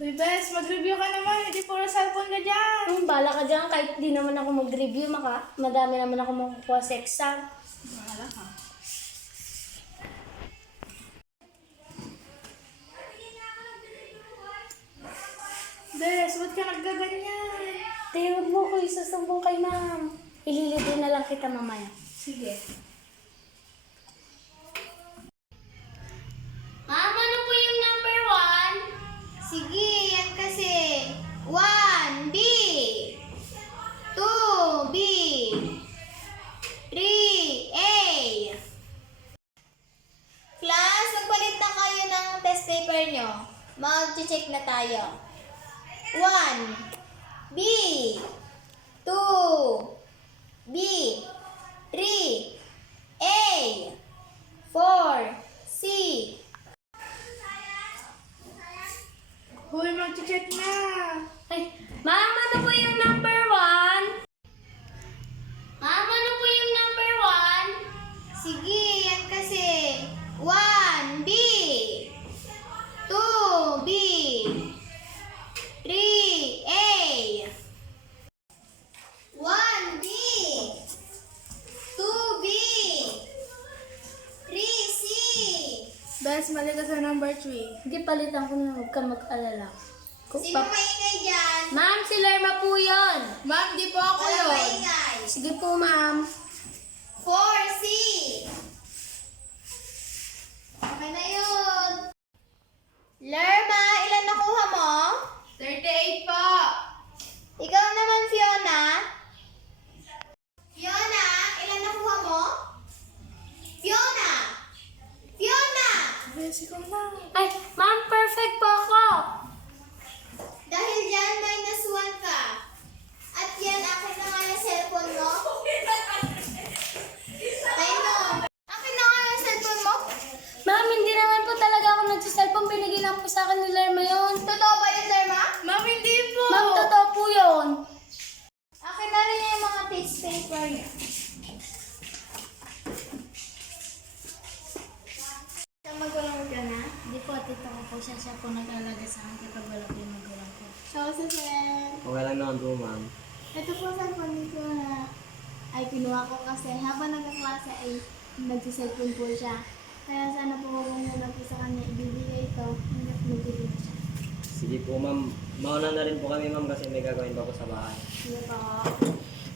Uy, Bes, mag-review ka naman. Hindi puro cellphone ka dyan. Bala ka dyan, kahit di naman ako mag-review, madami naman ako makukuha sa exam. Bahala ka. Bes, ba't ka naggaganyan? Huwag mo ko isasumbong kay ma'am. Ililibin na lang kita mamaya. Sige. Ma'am, ano po yung number 1? Sige, yan kasi. 1, B. 2, B. 3, A. Class, magpalit na kayo ng test paper nyo. Mag-check na tayo. 1, B. 2, B. 3, A. 4, C. Hoy, mag-check na. Ay, ma'am, ano po yung number 1? Ma'am, ano po yung number 1? Sige, yan kasi. 1, B. 2, B. 3, A. 1, B. 2, B. 3, C. Bes, mali ka sa number 3. Hindi, palitan ko na, huwag ka mag-alala. Sino maingay dyan? Ma'am, si Lerma po yun. Ma'am, di po ako Walang yun. maingay. Sige po, ma'am. 4, C. Okay na yun. Lerma, ilan nakuha mo? 38 po. Ikaw naman, Fiona. Fiona, ilan nakuha mo? Fiona! Fiona! Bes, ikaw na. Ay, ma'am, perfect po ako. Dahil dyan, -1 ka. At yan, akin na nga yung cellphone mo. Tayo. Akin na nga yung cellphone mo. Ma'am, hindi naman po talaga ako nagsiselfone. Binigyan lang po sa akin ni Lerma yun. Totoo ba yun, Lerma? Ma'am, hindi po. Ma'am, totoo po yun. Akin na rin yung mga test paper niya. Sa magulang ka na? Hindi po, tito ko po siya. Siya po nag-alaga sa akin kapag wala po yung magulang ko. So, sir. Okay lang naman po, ma'am. Ito po cellphone nito na ay kinuha ko kasi habang nagkaklase ay nagsiselfone po siya. Kaya sana po huwag muna po sa kanya ibibigay ito hanggat magbibigay siya. Sige po, ma'am. Mauna na rin po kami, ma'am, kasi may gagawin pa po sa bahay. Sige po.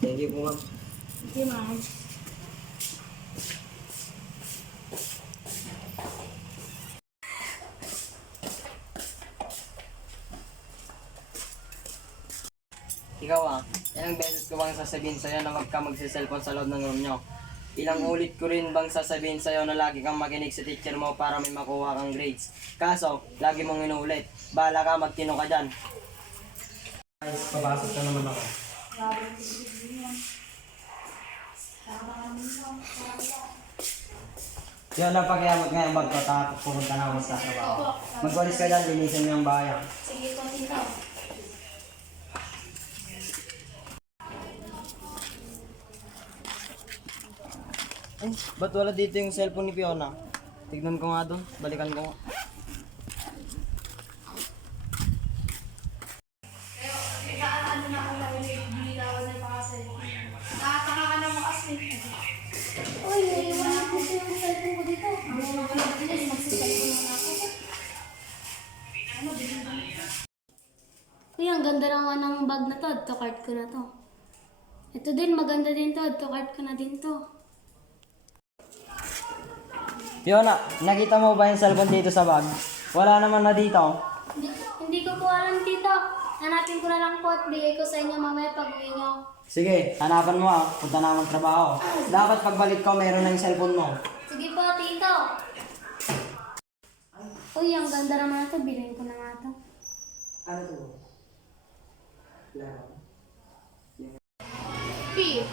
Thank you po, ma'am. Sige, ma'am. Ikaw ilang beses ko bang sasabihin sa'yo na wag ka magsiselfone sa loob ng room nyo? Ilang ulit ko rin bang sasabihin sa'yo na lagi kang makinig sa teacher mo para may makuha kang grades? Kaso, lagi mong inuulit. Bahala ka, magtino ka dyan. Guys, papasok na naman ako. Yun, napakiamot nga yung bag ko, tapos pumunta na ako sa trabaho. Magwalis ka dyan, linisin mo yung bahay. Sige po, tito. Ay, ba't wala dito yung cellphone ni Fiona? Tignan ko nga doon, balikan ko nga. Ano na ako nabili-bililawan na pa kasi. Nakataka ka na mo kasi. Uy, naiwan ko po yung cellphone ko dito. Ano na ako nabili, magsiselfone na ako. Uy, ang ganda naman ng bag na to. Add to cart ko na to. Ito din, maganda din to. Add to cart ko na din to. Fiona, nakita mo ba yung cellphone dito sa bag? Wala naman na dito. Hindi ko po alam, tito. Hanapin ko na lang po at bigay ko sa inyo mamaya pag uwi nyo. Sige, hanapan mo punta na akong trabaho. Dapat pagbalik ko, meron na yung cellphone mo. Sige po, tito. Uy, ang ganda naman ito. Bilhin ko na nga ito. Ano to? Laro. P.